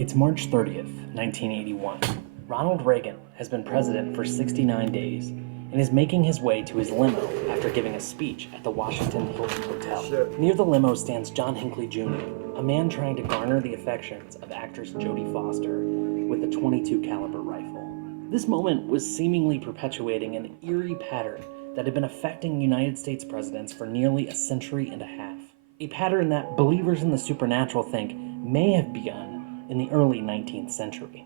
It's March 30th, 1981. Ronald Reagan has been president for 69 days and is making his way to his limo after giving a speech at the Washington Hilton Hotel. Near the limo stands John Hinckley Jr., a man trying to garner the affections of actress Jodie Foster with a .22 caliber rifle. This moment was seemingly perpetuating an eerie pattern that had been affecting United States presidents for nearly a century and a half. A pattern that believers in the supernatural think may have begun in the early 19th century.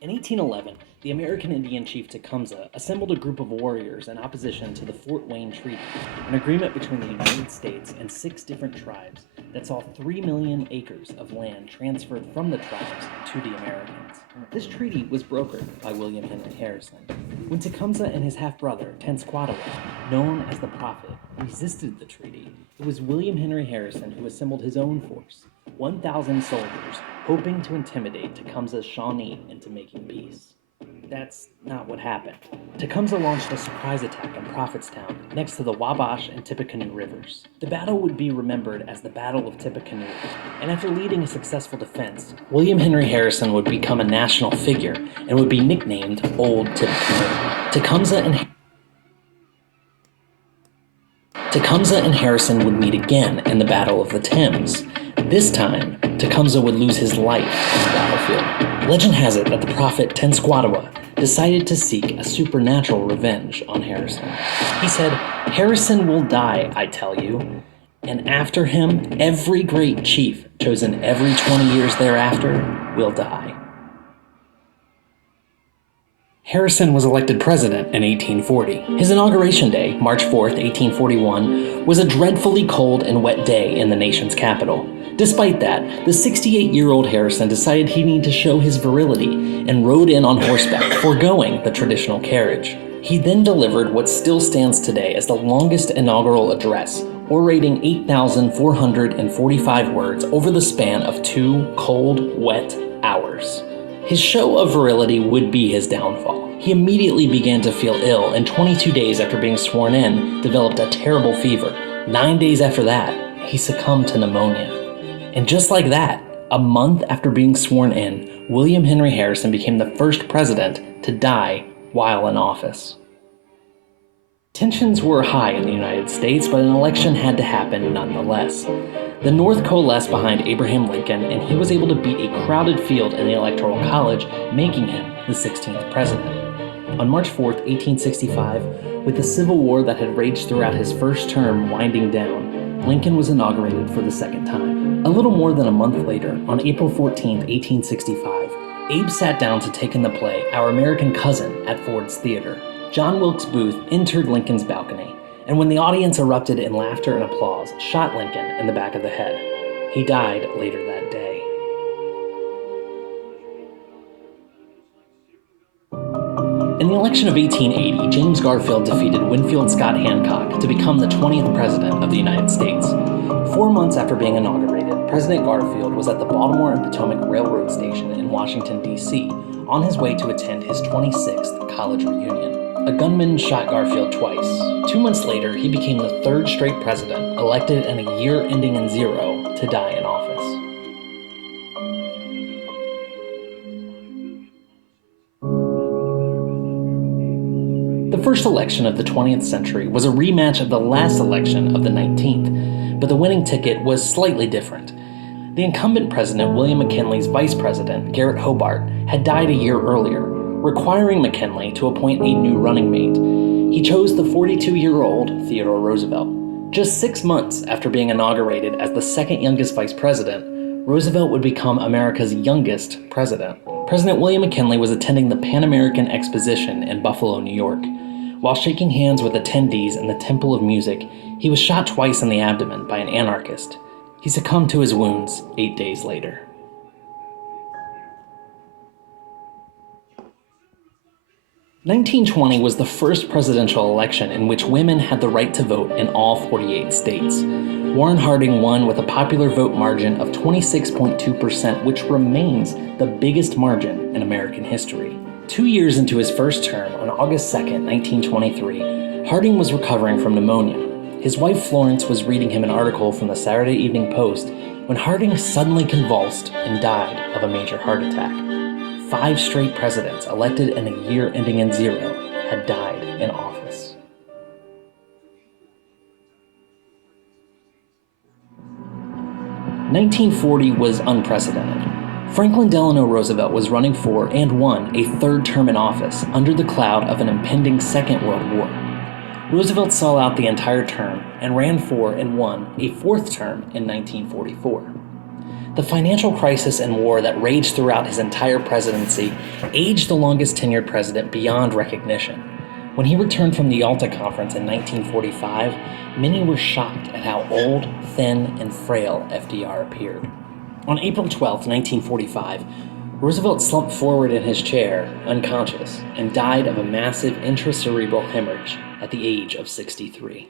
In 1811, the American Indian chief Tecumseh assembled a group of warriors in opposition to the Fort Wayne Treaty, an agreement between the United States and 6 different tribes that saw 3 million acres of land transferred from the tribes to the Americans. This treaty was brokered by William Henry Harrison. When Tecumseh and his half-brother, Tenskwatawa, known as the Prophet, resisted the treaty, it was William Henry Harrison who assembled his own force, 1,000 soldiers, hoping to intimidate Tecumseh's Shawnee into making peace. That's not what happened. Tecumseh launched a surprise attack on Prophetstown, next to the Wabash and Tippecanoe rivers. The battle would be remembered as the Battle of Tippecanoe, and after leading a successful defense, William Henry Harrison would become a national figure and would be nicknamed Old Tippecanoe. Tecumseh and Harrison would meet again in the Battle of the Thames. This time, Tecumseh would lose his life on the battlefield. Legend has it that the prophet Tenskwatawa decided to seek a supernatural revenge on Harrison. He said, "Harrison will die, I tell you, and after him, every great chief chosen every 20 years thereafter will die." Harrison was elected president in 1840. His inauguration day, March 4th, 1841, was a dreadfully cold and wet day in the nation's capital. Despite that, the 68-year-old Harrison decided he needed to show his virility and rode in on horseback, foregoing the traditional carriage. He then delivered what still stands today as the longest inaugural address, orating 8,445 words over the span of 2 cold, wet hours. His show of virility would be his downfall. He immediately began to feel ill, and 22 days after being sworn in, developed a terrible fever. 9 days after that, he succumbed to pneumonia. And just like that, a month after being sworn in, William Henry Harrison became the first president to die while in office. Tensions were high in the United States, but an election had to happen nonetheless. The North coalesced behind Abraham Lincoln, and he was able to beat a crowded field in the Electoral College, making him the 16th president. On March 4th, 1865, with the Civil War that had raged throughout his first term winding down, Lincoln was inaugurated for the second time. A little more than a month later, on April 14th, 1865, Abe sat down to take in the play Our American Cousin at Ford's Theater. John Wilkes Booth entered Lincoln's balcony, and when the audience erupted in laughter and applause, shot Lincoln in the back of the head. He died later that day. In the election of 1880, James Garfield defeated Winfield Scott Hancock to become the 20th president of the United States. 4 months after being inaugurated, President Garfield was at the Baltimore and Potomac Railroad Station in Washington, D.C., on his way to attend his 26th college reunion. A gunman shot Garfield twice. 2 months later, he became the 3rd straight president, elected in a year ending in 0, to die in office. The first election of the 20th century was a rematch of the last election of the 19th, but the winning ticket was slightly different. The incumbent president, William McKinley's vice president, Garrett Hobart, had died a year earlier, requiring McKinley to appoint a new running mate. He chose the 42-year-old Theodore Roosevelt. Just 6 months after being inaugurated as the second youngest vice president, Roosevelt would become America's youngest president. President William McKinley was attending the Pan American Exposition in Buffalo, New York. While shaking hands with attendees in the Temple of Music, he was shot twice in the abdomen by an anarchist. He succumbed to his wounds 8 days later. (1920) was the first presidential election in which women had the right to vote in all 48 states. Warren Harding won with a popular vote margin of 26.2%, which remains the biggest margin in American history. 2 years into his first term, on August 2nd, 1923, Harding was recovering from pneumonia. His wife Florence was reading him an article from the Saturday Evening Post when Harding suddenly convulsed and died of a major heart attack. 5 straight presidents elected in a year ending in 0 had died in office. "1940 was unprecedented. Franklin Delano Roosevelt was running for and won a 3rd term in office under the cloud of an impending Second World War. Roosevelt saw out the entire term and ran for and won a 4th term in 1944. The financial crisis and war that raged throughout his entire presidency aged the longest tenured president beyond recognition. When he returned from the Yalta Conference in 1945, many were shocked at how old, thin, and frail FDR appeared. On April 12, 1945, Roosevelt slumped forward in his chair, unconscious, and died of a massive intracerebral hemorrhage at the age of 63.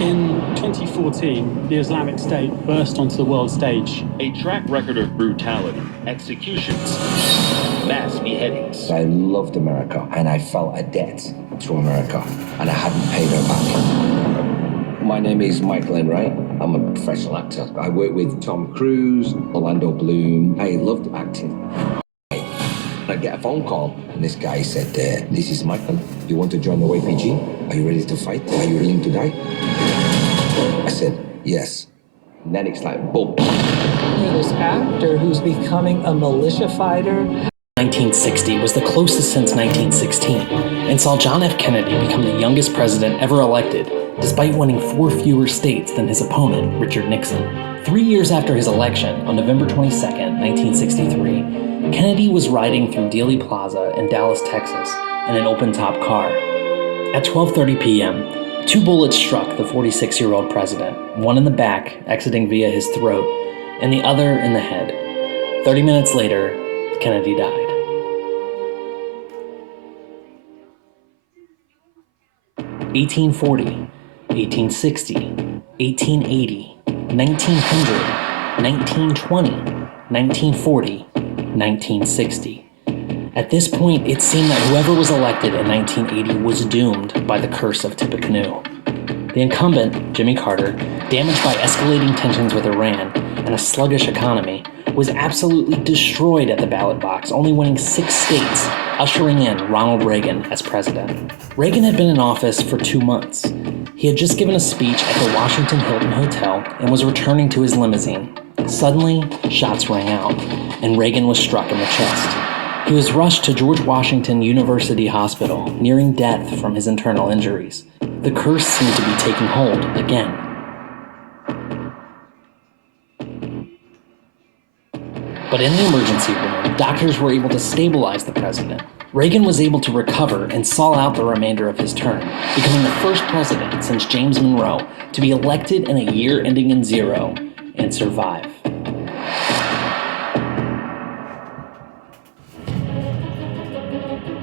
In 2014, the Islamic State burst onto the world stage. A track record of brutality, executions, mass beheadings. I loved America, and I felt a debt to America, and I hadn't paid her back. My name is Michael Enright. I'm a professional actor. I work with Tom Cruise, Orlando Bloom. I loved acting. I get a phone call, and this guy said, this is Michael. You want to join the YPG? Are you ready to fight? Are you willing to die? I said, yes. And then it's like, boom. You're this actor who's becoming a militia fighter. 1960 was the closest since 1916, and saw John F. Kennedy become the youngest president ever elected, despite winning 4 fewer states than his opponent, Richard Nixon. 3 years after his election, on November 22, 1963, Kennedy was riding through Dealey Plaza in Dallas, Texas, in an open-top car. At 12:30 p.m., 2 bullets struck the 46-year-old president, one in the back, exiting via his throat, and the other in the head. 30 minutes later, Kennedy died. "1840, 1860, 1880, 1900, 1920, 1940, 1960. At this point, it seemed that whoever was elected in 1980 was doomed by the curse of Tippecanoe. The incumbent, Jimmy Carter, damaged by escalating tensions with Iran and a sluggish economy, was absolutely destroyed at the ballot box, only winning 6 states, ushering in Ronald Reagan as president. Reagan had been in office for 2 months. He had just given a speech at the Washington Hilton Hotel and was returning to his limousine. Suddenly, shots rang out, and Reagan was struck in the chest. He was rushed to George Washington University Hospital, nearing death from his internal injuries. The curse seemed to be taking hold again. But in the emergency room, doctors were able to stabilize the president. Reagan was able to recover and saw out the remainder of his term, becoming the first president since James Monroe to be elected in a year ending in 0 and survive.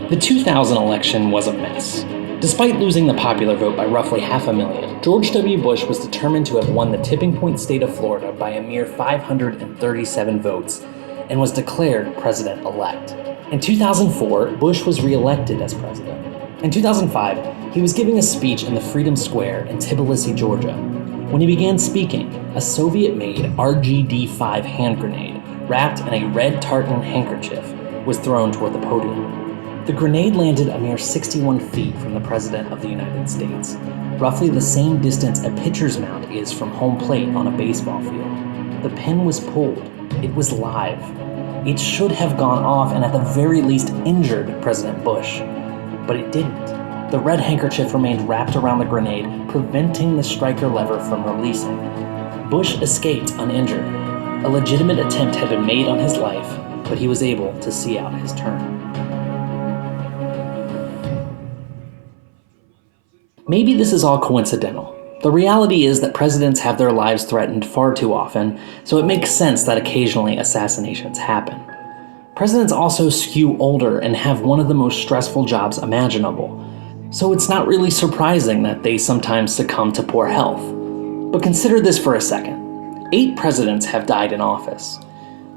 The 2000 election was a mess. Despite losing the popular vote by roughly 500,000, George W. Bush was determined to have won the tipping point state of Florida by a mere 537 votes and was declared president-elect. In 2004, Bush was re-elected as president. In 2005, he was giving a speech in the Freedom Square in Tbilisi, Georgia. When he began speaking, a Soviet-made RGD-5 hand grenade, wrapped in a red tartan handkerchief, was thrown toward the podium. The grenade landed a mere 61 feet from the President of the United States, roughly the same distance a pitcher's mound is from home plate on a baseball field. The pin was pulled. It was live. It should have gone off and at the very least injured President Bush. But it didn't. The red handkerchief remained wrapped around the grenade, preventing the striker lever from releasing. Bush escaped uninjured. A legitimate attempt had been made on his life, but he was able to see out his term. Maybe this is all coincidental. The reality is that presidents have their lives threatened far too often, so it makes sense that occasionally assassinations happen. Presidents also skew older and have one of the most stressful jobs imaginable, so it's not really surprising that they sometimes succumb to poor health. But consider this for a second. 8 presidents have died in office.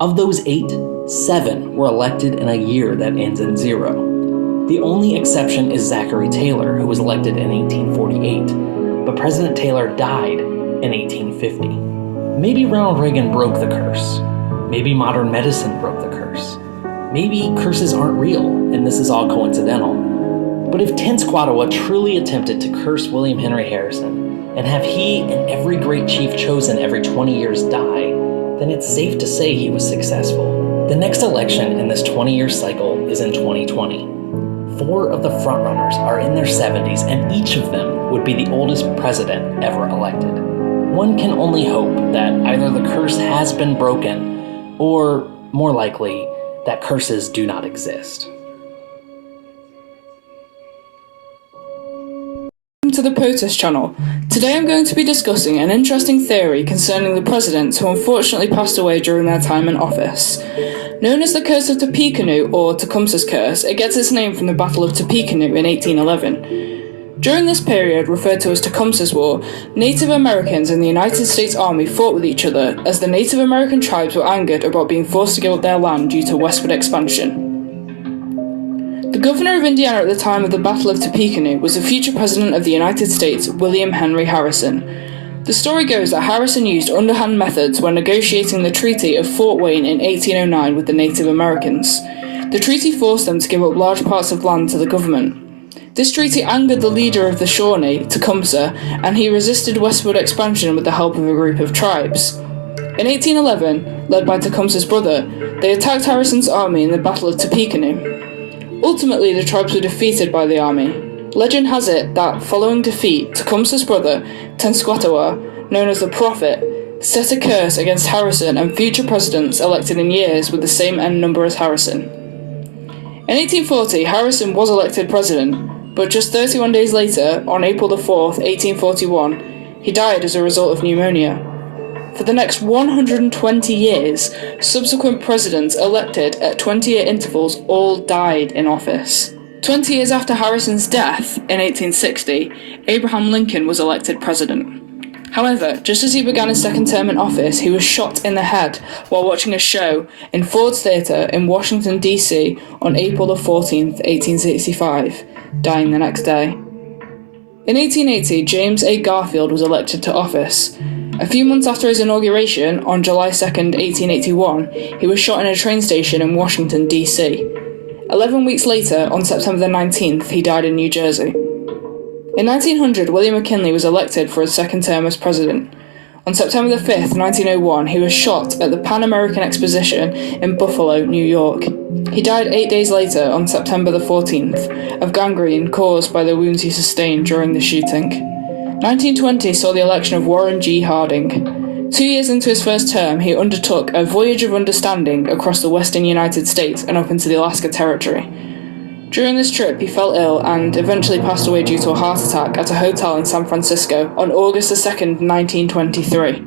Of those 8, 7 were elected in a year that ends in 0. The only exception is Zachary Taylor, who was elected in 1848, but President Taylor died in 1850. Maybe Ronald Reagan broke the curse. Maybe modern medicine broke the curse. Maybe curses aren't real, and this is all coincidental. But if Tenskwatawa truly attempted to curse William Henry Harrison, and have he and every great chief chosen every 20 years die, then it's safe to say he was successful. The next election in this 20-year cycle is in 2020. 4 of the frontrunners are in their 70s, and each of them would be the oldest president ever elected. One can only hope that either the curse has been broken, or, more likely, that curses do not exist. Welcome to the POTUS channel. Today I'm going to be discussing an interesting theory concerning the presidents who unfortunately passed away during their time in office. Known as the Curse of Tippecanoe, or Tecumseh's Curse, it gets its name from the Battle of Tippecanoe in 1811. During this period, referred to as Tecumseh's War, Native Americans in the United States Army fought with each other as the Native American tribes were angered about being forced to give up their land due to westward expansion. The governor of Indiana at the time of the Battle of Tippecanoe was the future president of the United States, William Henry Harrison. The story goes that Harrison used underhand methods when negotiating the Treaty of Fort Wayne in 1809 with the Native Americans. The treaty forced them to give up large parts of land to the government. This treaty angered the leader of the Shawnee, Tecumseh, and he resisted westward expansion with the help of a group of tribes. In 1811, led by Tecumseh's brother, they attacked Harrison's army in the Battle of Tippecanoe. Ultimately, the tribes were defeated by the army. Legend has it that, following defeat, Tecumseh's brother, Tenskwatawa, known as the Prophet, set a curse against Harrison and future presidents elected in years with the same end number as Harrison. In 1840, Harrison was elected president, but just 31 days later, on April 4th, 1841, he died as a result of pneumonia. For the next 120 years, subsequent presidents elected at 20-year intervals all died in office. 20 years after Harrison's death, in 1860, Abraham Lincoln was elected president. However, just as he began his second term in office, he was shot in the head while watching a show in Ford's Theatre in Washington, D.C. on April 14th, 1865, dying the next day. In 1880, James A. Garfield was elected to office. A few months after his inauguration, on July 2nd, 1881, he was shot in a train station in Washington, D.C. 11 weeks later, on September 19th, he died in New Jersey. In 1900, William McKinley was elected for his second term as president. On September 5th, 1901, he was shot at the Pan American Exposition in Buffalo, New York. He died 8 days later, on September 14th, of gangrene caused by the wounds he sustained during the shooting. 1920 saw the election of Warren G. Harding. 2 years into his first term, he undertook a voyage of understanding across the western United States and up into the Alaska Territory. During this trip, he fell ill and eventually passed away due to a heart attack at a hotel in San Francisco on August 2nd, 1923.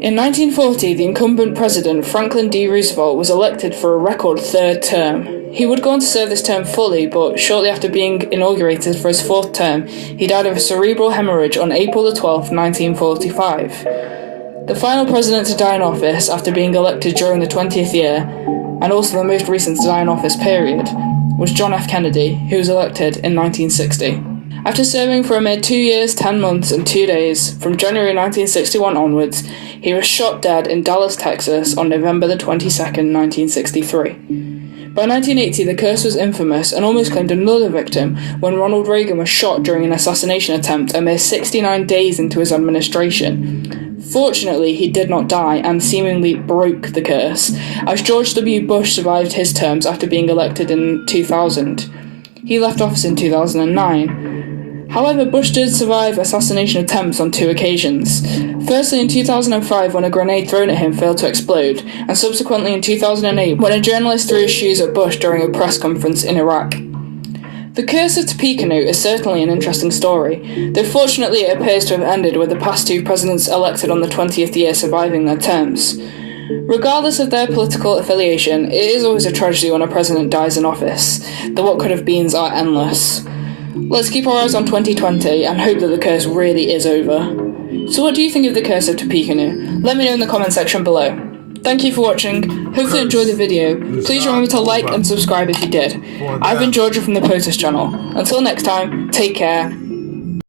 In 1940, the incumbent president, Franklin D. Roosevelt, was elected for a record third term. He would go on to serve this term fully, but shortly after being inaugurated for his fourth term, he died of a cerebral hemorrhage on April 12, 1945. The final president to die in office after being elected during the 20th year, and also the most recent to die in office period, was John F. Kennedy, who was elected in 1960. After serving for a mere 2 years, 10 months, and 2 days, from January 1961 onwards, he was shot dead in Dallas, Texas on November 22nd, 1963. By 1980, the curse was infamous and almost claimed another victim when Ronald Reagan was shot during an assassination attempt a mere 69 days into his administration. Fortunately, he did not die and seemingly broke the curse, as George W. Bush survived his terms after being elected in 2000. He left office in 2009. However, Bush did survive assassination attempts on 2 occasions. Firstly in 2005 when a grenade thrown at him failed to explode, and subsequently in 2008 when a journalist threw his shoes at Bush during a press conference in Iraq. The Curse of Tippecanoe is certainly an interesting story, though fortunately it appears to have ended with the past 2 presidents elected on the 20th year surviving their terms. Regardless of their political affiliation, it is always a tragedy when a president dies in office. The what could have beens are endless. Let's keep our eyes on 2020 and hope that the curse really is over. So what do you think of the Curse of Tippecanoe? Let me know in the comment section below. Thank you for watching. Hopefully you enjoyed the video. Please remember to like and subscribe if you did. I've been Georgia from the POTUS channel. Until next time, take care.